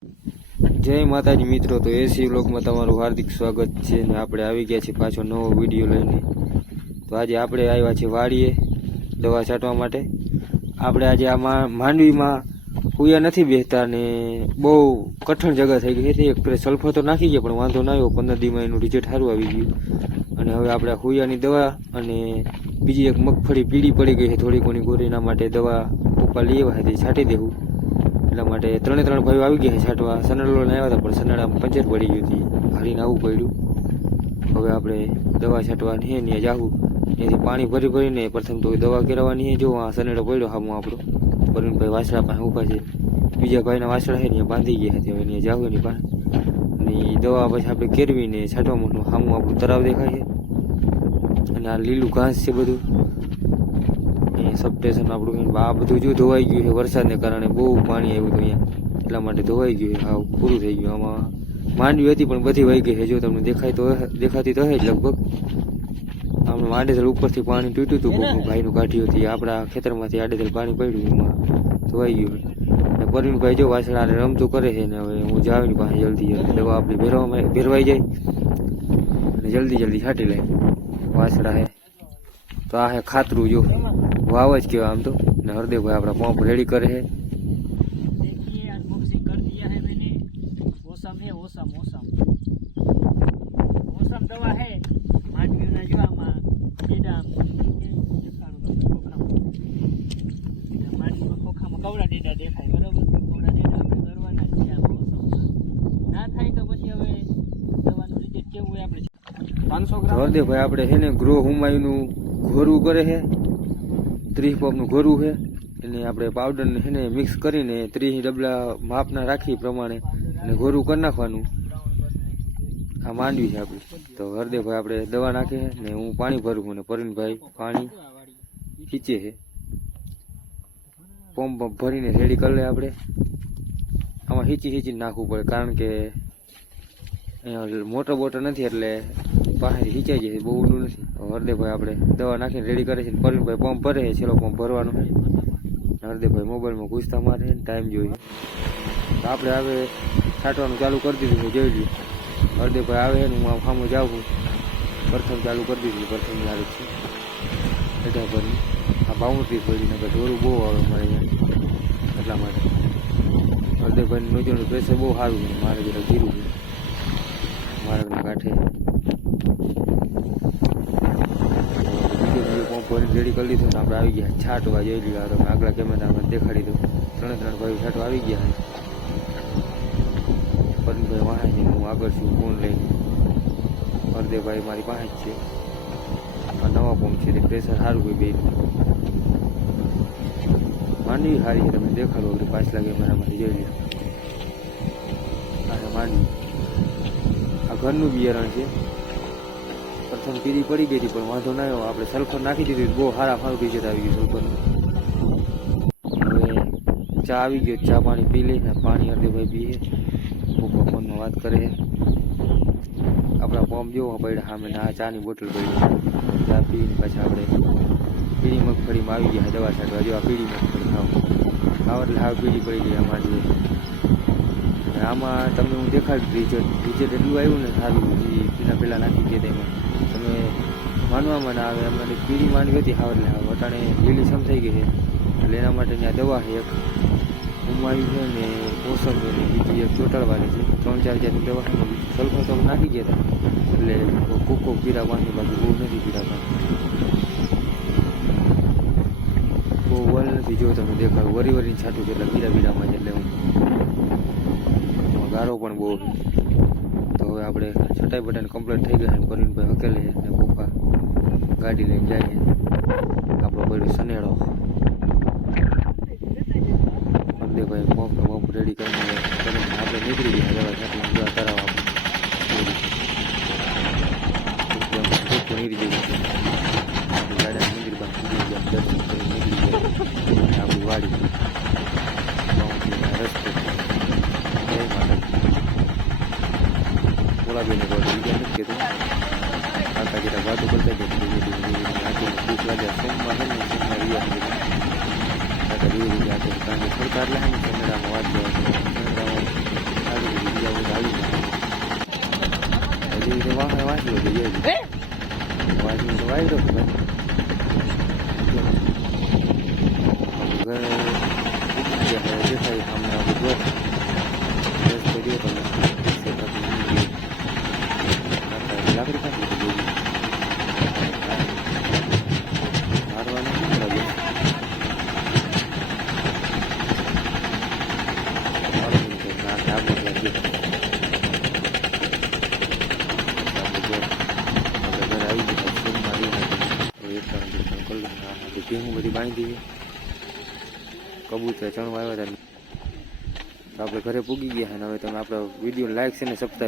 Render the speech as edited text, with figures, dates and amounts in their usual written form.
જય માતાજી મિત્રો, તો એસી વ્લોગમાં તમારું હાર્દિક સ્વાગત છે ને આપણે આવી ગયા છીએ પાછો નવો વિડીયો લઈને। તો આજે આપણે આવ્યા છીએ વાડીએ દવા છાંટવા માટે। આપણે આજે આ માંડવીમાં કુયા નથી બેસતા ને બહુ કઠણ જગ્યા થઈ ગઈ હતી। એક ફેર સલ્ફર તો નાખી ગયા પણ વાંધો ના આવ્યો, 15 દીમાં એનું રિઝલ્ટ સારું આવી ગયું। અને હવે આપણે કુયાની દવા અને બીજી એક મગફળી પીળી પડી ગઈ છે થોડી ઘણી ગોરીના માટે દવા પપ્પા લઈ આવ્યા હતી, છાંટી દેવું એટલા માટે 3 ભાઈઓ આવી ગયા છે છાંટવા। સનડલો આવ્યા હતા પણ સનડામાં પંચર પડી ગયું હતી, હારીને આવવું પડ્યું। હવે આપણે દવા છાંટવાની છે ને જાવું, ત્યાંથી પાણી ભરી ભરીને પ્રથમ તો દવા કરાવવાની છે। જો આ સનેડો પડ્યો હામો આપણો વરુણભાઈ વાસડા પાસે ઊભા છે, બીજા ભાઈના વાસડા છે ને બાંધી ગયા છે, હવે ત્યાં જાવું એની પાસે અને એ દવા પછી આપણે કેરવીને છાંટવાનું હામું આપણું તળાવ દેખાય છે અને આ લીલું ઘાસ છે બધું સબસ્ટેશન આપણું। આ બધું જો ધોવાઈ ગયું છે વરસાદને કારણે, બહુ પાણી આવ્યું હતું અહીંયા એટલા માટે ધોવાઈ ગયું છે, હાવ પૂરું થઈ ગયું। આમાં માંડવી હતી પણ બધી વહી ગઈ છે, જો તમને દેખાતી તો હે જ લગભગ। આમ આડેધડ ઉપરથી પાણી તૂટ્યું હતું, કોઈનું ભાઈનું કાઢ્યું હતી, આપણા ખેતરમાંથી આડેધડ પાણી પડ્યું, એમાં ધોવાઈ ગયું છે। અને પરવીનભાઈ જો વાસણાને રમતું કરે છે ને હવે હું જાવીને પાસે જલ્દી દવા આપણી ભેરવાઈ જાય અને જલ્દી છાંટી લે વાસણા હે। તો આ હે ખાતરું, જો વાવ જ કહેવાય આમ તો। ને હરદેવભાઈ આપણા પંપ રેડી કરે છે। दवा है मांडवीना जो आमा डेडा मांडवीમાં ખોખામાં કવડા ડેડા દેખાય, બરાબર? કવડા ડેડા આપણે કરવાના છે આ મોસમમાં, ના થાય તો પછી હવે દવાનું રિઝલ્ટ કેવું હોય આપણે 500 ગ્રામ। હરદેવભાઈ આપણે છે ને ગ્રો હુમાયુનું ઘોરું કરે છે, 30 પંપનું ઘોરું છે, એને આપણે પાવડરને છે ને મિક્સ કરીને 30 ડબલા માપના રાખી પ્રમાણે અને ઘોરું કરી નાખવાનું। આ માંડવી છે આપણી। તો હરદેવભાઈ આપણે દવા નાખે છે ને હું પાણી ભરું અને પરવીનભાઈ પાણી ખીચે છે, પંપ ભરીને રેડી કરી લે આપણે। આમાં ખીચી નાખવું પડે કારણ કે અહીંયા મોટર બોટર નથી એટલે પાણીથી ખીચાઈ જાય, બહુ ઊંડું નથી। હરદેવભાઈ આપણે દવા નાખીને રેડી કરે છે, પરવીનભાઈ પંપ ભરે છે, છેલ્લો પંપ ભરવાનો છે। હરદેવભાઈ મોબાઈલમાં ઘૂસતા મારે છે, ટાઈમ જોઈએ તો આપણે હવે છાંટવાનું ચાલુ કરી દીધું છે, જોઈ લ્યો। હરદેવભાઈ આવે ને હું સામું જાઉં, પ્રથમ ચાલુ કરી દીધું, પ્રથમની હાલત છે એટલા ભરની। આ બાઉન્ડ્રી પડી ને ઢોરું બહુ આવે અમારે અહીંયા એટલા માટે હરદેવભાઈનું નોજલનું પ્રેશર બહુ સારું છે, મારે જરા ધીરું છે માર્ગના કાંઠે। બીજું પંપ ભરીને રેડી કરી લીધું ને આપણે આવી ગયા છાંટવા, જોઈ લીધા તમે આગલા કેમેરામાં દેખાડી દો, 3 ભાઈઓ છાંટવા આવી ગયા છે। પરવીનભાઈ વાહે છે, હું આગળ છું ફોન લઈને, હરદેવભાઈ મારી પાસે જ છે। આ નવા પંપ છે તે પ્રેશર સારું હોય બે માંડવી સારી છે, તમને દેખાડો આપણે પાછલા કેમેરામાંથી જોઈ લો। આ માંડવી, આ ઘરનું બિયારણ છે, પ્રથમ પીળી પડી ગઈ હતી પણ વાંધો ના આવ્યો, આપણે સલ્ફર નાખી દીધું, બહુ સારું રિઝલ્ટ આવી ગયું સલ્ફરનું। હવે ચા આવી ગયો, ચા પાણી પી લે, પાણી હરદેવભાઈ પીએ, પપ્પા ફોનમાં વાત કરે છે। આપણા પંપ જોવા પડ્યા સામે, આ ચાની બોટલ પડી, ચા પીને પછી આપણે પીળી મગફળીમાં આવી ગયા દવા છાંટવા। જો આ પીળી મગફળી હાવ એટલે હાવ પીળી પડી ગઈ આમાંથી। અને આમાં તમને હું દેખાડું રિઝલ્ટ એટલું આવ્યું ને સારું, જે પહેલાં નાખી ગયા તેમાં તમે માનવામાં ના આવે, અમારી પીળી માંડવી હતી હાવ એટલે હાવ અટાણે લીલી સમ થઈ ગઈ છે એટલે એના માટે ત્યાં દવા છે, એક ઉમાયું છે ને પોષણ છે ને બીજી એક ચોટાડવાની છે, 3-4 જાતની દવા છે। સલ્ફર તો નાખી ગયા હતા એટલે કોકો પીરા પાણી, બાકી બહુ નથી પીરા પાણી, બહુ વલ નથી। જો તમે દેખાડો વરી છાંટું છે એટલે પીરામાં છે, એટલે હું ગારો પણ બહુ છે। તો હવે આપણે છટાઈ બટન કમ્પ્લીટ થઈ ગયા, પરવીનભાઈ હકેલે ને પપ્પા ગાડી લઈને જાય, આપણો પડ્યો સનેડો। હરદેવભાઈ પંપ રેડી કરીને આપણે નીકળી ગયા દવા છાંટવા, દવા તરાવવા નીકળી જઈએ ગાડા મંદિર પાસે દર્શન કરી નીકળી ગયા આપણી વાડી રસ્તે। જય માતા ઓલાબેને બીજા નથી કીધું, કાકા જરા વાતો કરતા ગયા ભૂખ લાગ્યા, સોમવાર છે ને સોમવાર રહ્યા કાકા ધીરે ધીરે આપે કારણ કે સરકાર લે ને કેમેરામાં વાત રીતે વાંચ્યો તો જોઈ વાંચ્યું તો વાયરો ઘરે દેખાય હમણાં બધું લાકડી કાઢી મારવાનું શું લાગે ભેગું બધી બાંધી દીધી કબૂતર ચણવા આવ્યા હતા તો આપણે ઘરે પૂગી ગયા અને હવે તમે આપણો વિડીયો લાઈક છે ને સબસ્ક્રાઈબ